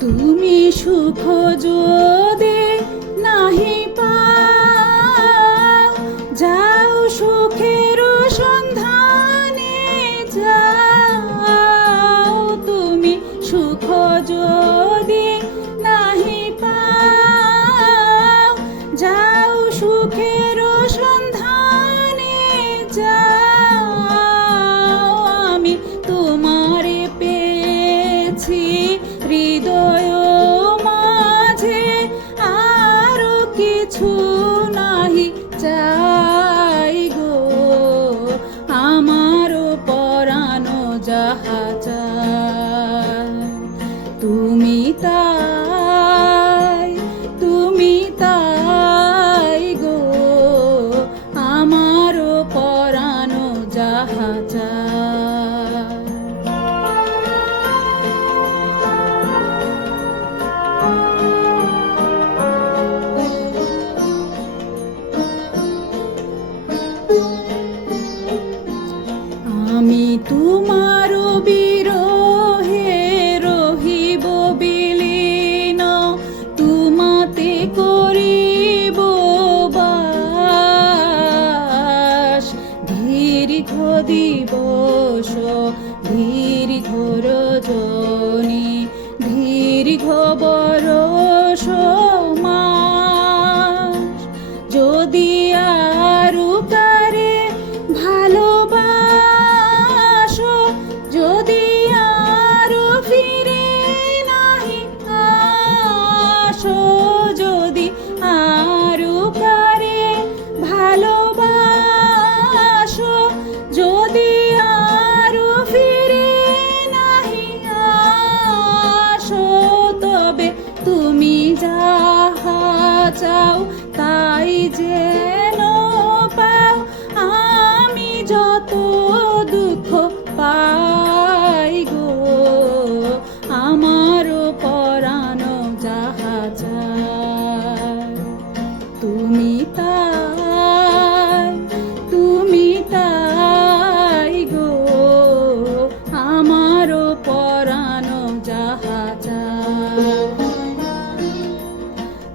তুমি সুখ যদি নাহি পাও, যাও সুখের সন্ধানে যাও। তুমি সুখ যদি নাহি পাও, যাও সুখের সন্ধানে যাও। আমি তোমারে পেয়েছি হৃদয় মাঝে, আরো কিছু নাহি চাই গো। আমার পরানো যাহা চাই, তুমি তাই, তুমি তাই গো। আমার পরানো যাহা চাই। আমি তোমার বিরহে রহিব বিলীন, তোমাতে করিব বাস। দীর্ঘ দিবস দীর্ঘ রজনী, দীর্ঘ বরষ মাস। যদি আরো কারে ভালোবাসো, যদি আরো ফিরে নাহি আসো, যদি আরো কারে ভালোবাসো, যদি আরো ফিরে নাহি আসো, তবে তুমি যাহা চাও তাই যেন পাও। আমি যত দুঃখ পাই গো, আমার পরানো যাহা চাই, তুমি তাই, তুমি তাই গো। আমার পরানো যাহা চাই,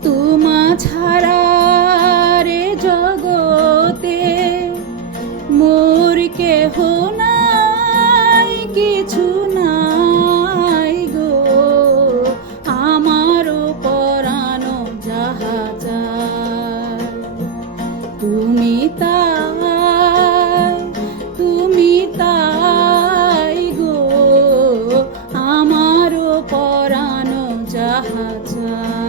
তোমা ছাড়া রে জগতে মোর কেহ নাই, কিছু নাই গো। আমার পরানো যাহা চাই, তুমি তাই, তুমি তাই গো। আমার পরানো যাহা চাই।